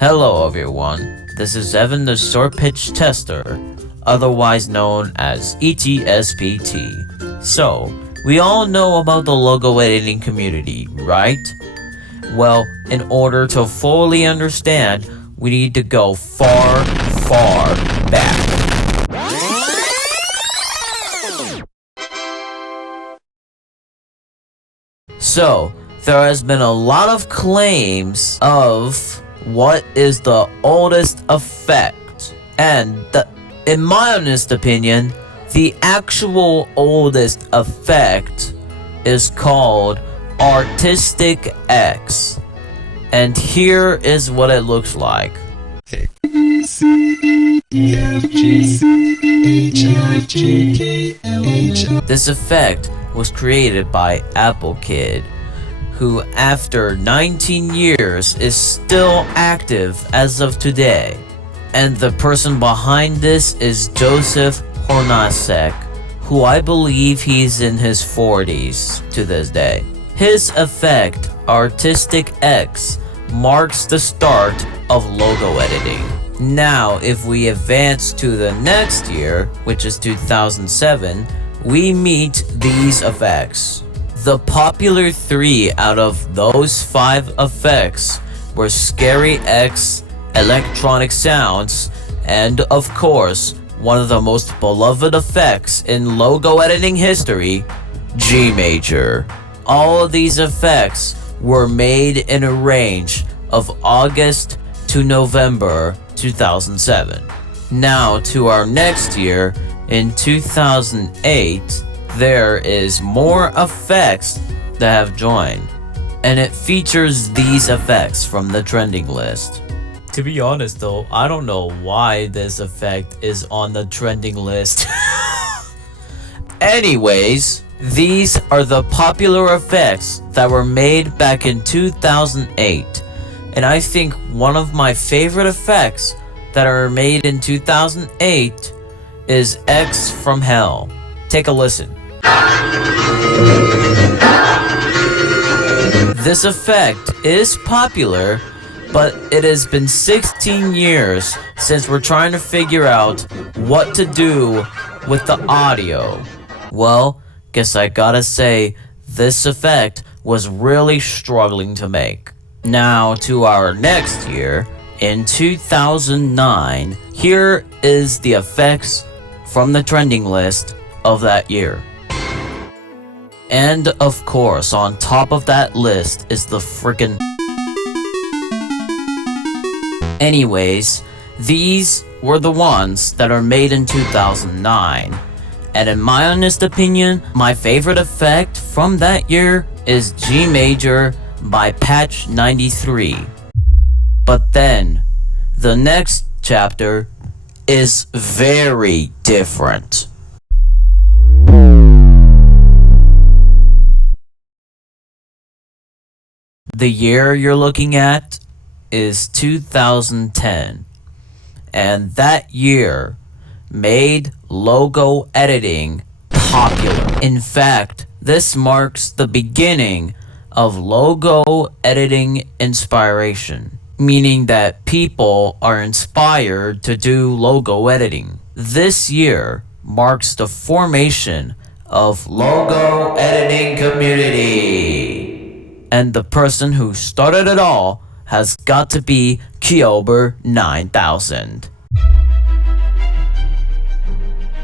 Hello everyone, this is Evan the Short Pitch Tester, otherwise known as ETSPT. So, we all know about the logo editing community, right? Well, in order to fully understand, we need to go far, far back. So, there has been a lot of claims of what is the oldest effect, and in my honest opinion, the actual oldest effect is called Artistic X, and here is what it looks like. This effect was created by Apple Kid, who after 19 years is still active as of today. And the person behind this is Joseph Hornacek, who I believe he's in his 40s to this day. His effect, Artistic X, marks the start of logo editing. Now, if we advance to the next year, which is 2007, we meet these effects. The popular 3 out of those 5 effects were Scary X, Electronic Sounds, and of course, one of the most beloved effects in logo editing history, G Major. All of these effects were made in a range of August to November 2007. Now to our next year, in 2008, there is more effects that have joined, and it features these effects from the trending list. To be honest though, I don't know why this effect is on the trending list. Anyways, these are the popular effects that were made back in 2008, and I think one of my favorite effects that are made in 2008 is X from Hell. Take a listen. This effect is popular, but it has been 16 years since we're trying to figure out what to do with the audio. Well, guess I gotta say, this effect was really struggling to make. Now to our next year, in 2009, here is the effects from the trending list of that year. And of course, on top of that list is the frickin'. Anyways, these were the ones that are made in 2009. And in my honest opinion, my favorite effect from that year is G Major by Patch 93. But then, the next chapter is very different. The year you're looking at is 2010, and that year made logo editing popular. In fact, this marks the beginning of logo editing inspiration, meaning that people are inspired to do logo editing. This year marks the formation of logo editing community. And the person who started it all has got to be Kyober 9000.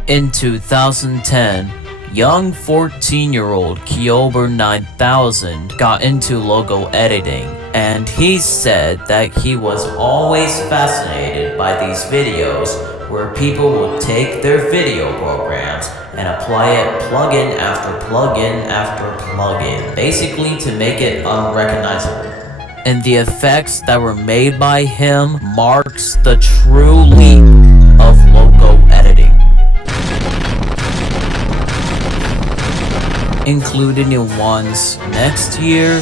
In 2010, young 14-year-old Kyober 9000 got into logo editing, and he said that he was always fascinated by these videos where people would take their video programs and apply it plugin after plugin after plugin, basically to make it unrecognizable. And the effects that were made by him marks the true leap of logo editing. Including new ones next year,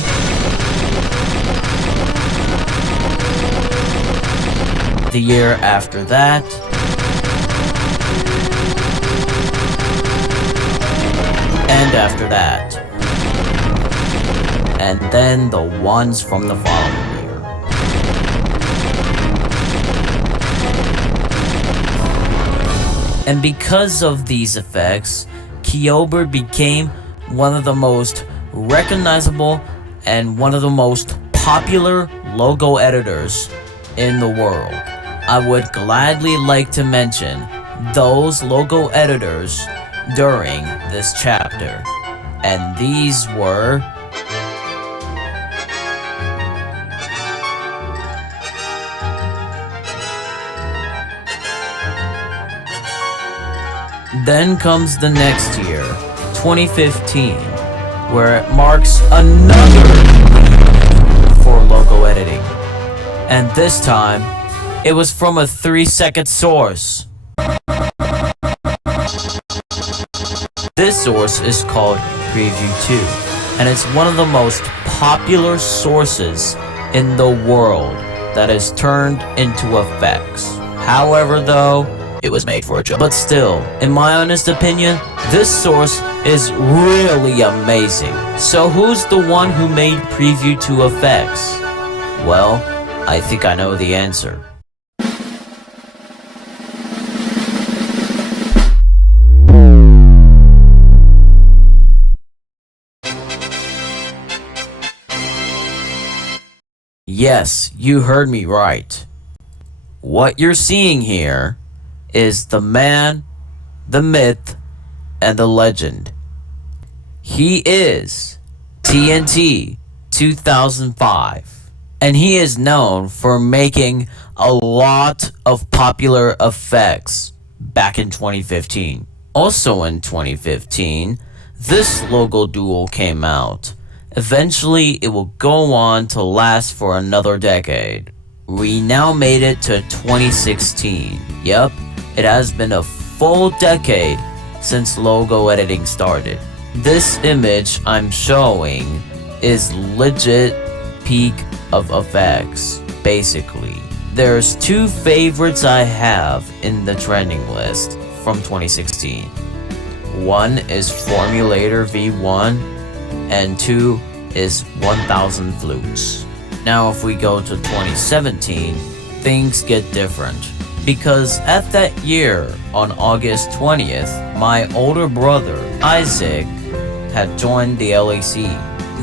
the year after that, and after that, and then the ones from the following year. And because of these effects, Kyober became one of the most recognizable and one of the most popular logo editors in the world. I would gladly like to mention those logo editors during this chapter, and these were Then comes the next year, 2015, where it marks another for logo editing. And this time, it was from a 3-second source. This source is called Preview 2, and it's one of the most popular sources in the world that is turned into effects. However though, it was made for a joke. But still, in my honest opinion, this source is really amazing. So who's the one who made Preview 2 effects? Well, I think I know the answer. Yes, you heard me right. What you're seeing here is the man, the myth, and the legend. He is TNT 2005, and he is known for making a lot of popular effects back in 2015. Also in 2015, this logo duel came out. Eventually, it will go on to last for another decade. We now made it to 2016. Yep, it has been a full decade since logo editing started. This image I'm showing is legit peak of effects, basically. There's two favorites I have in the trending list from 2016. One is Formulator V1 and 2 is 1000 Flutes. Now if we go to 2017, things get different. Because at that year, on August 20th, my older brother, Isaac, had joined the LAC.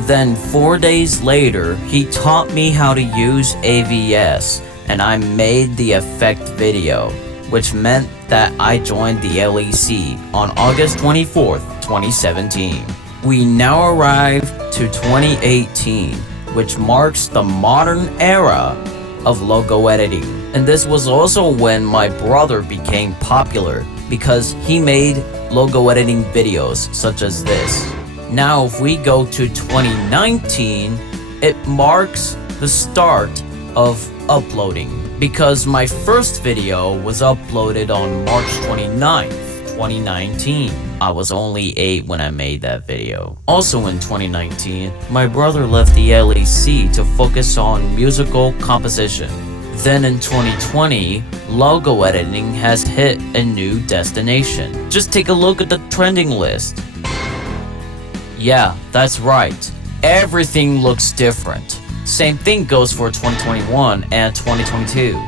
Then 4 days later, he taught me how to use AVS, and I made the effect video, which meant that I joined the LAC on August 24th, 2017. We now arrive to 2018, which marks the modern era of logo editing. And this was also when my brother became popular because he made logo editing videos such as this. Now if we go to 2019, it marks the start of uploading because my first video was uploaded on March 29th, 2019. I was only 8 when I made that video. Also in 2019, my brother left the LAC to focus on musical composition. Then in 2020, logo editing has hit a new destination. Just take a look at the trending list. Yeah, that's right. Everything looks different. Same thing goes for 2021 and 2022.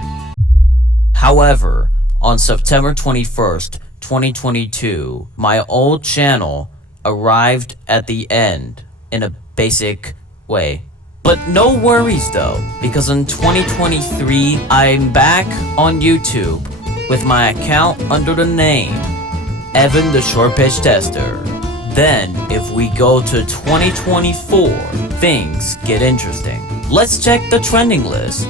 However, on September 21st, 2022, my old channel arrived at the end in a basic way. But no worries though, because in 2023, I'm back on YouTube with my account under the name Evan the Short Pitch Tester. Then, if we go to 2024, things get interesting. Let's check the trending list.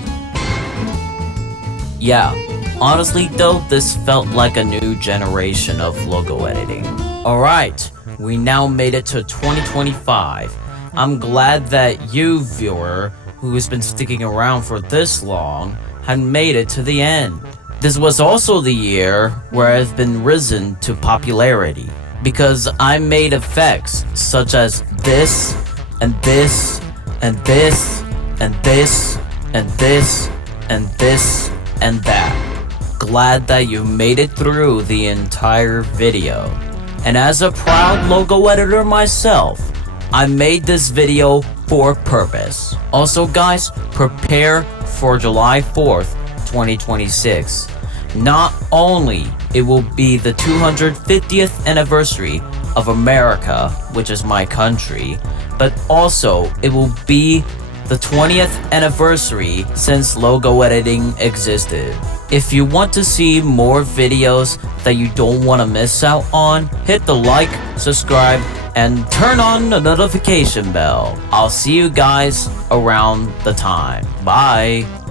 Yeah, honestly though, this felt like a new generation of logo editing. Alright, we now made it to 2025. I'm glad that you, viewer, who has been sticking around for this long, had made it to the end. This was also the year where I've been risen to popularity, because I made effects such as this, and this, and this, and this, and this, and this, and that. Glad that you made it through the entire video. And as a proud logo editor myself, I made this video for a purpose. Also guys, prepare for July 4th, 2026. Not only it will be the 250th anniversary of America, which is my country, but also it will be the 20th anniversary since logo editing existed. If you want to see more videos that you don't want to miss out on, hit the like, subscribe, and turn on the notification bell. I'll see you guys around the time. Bye!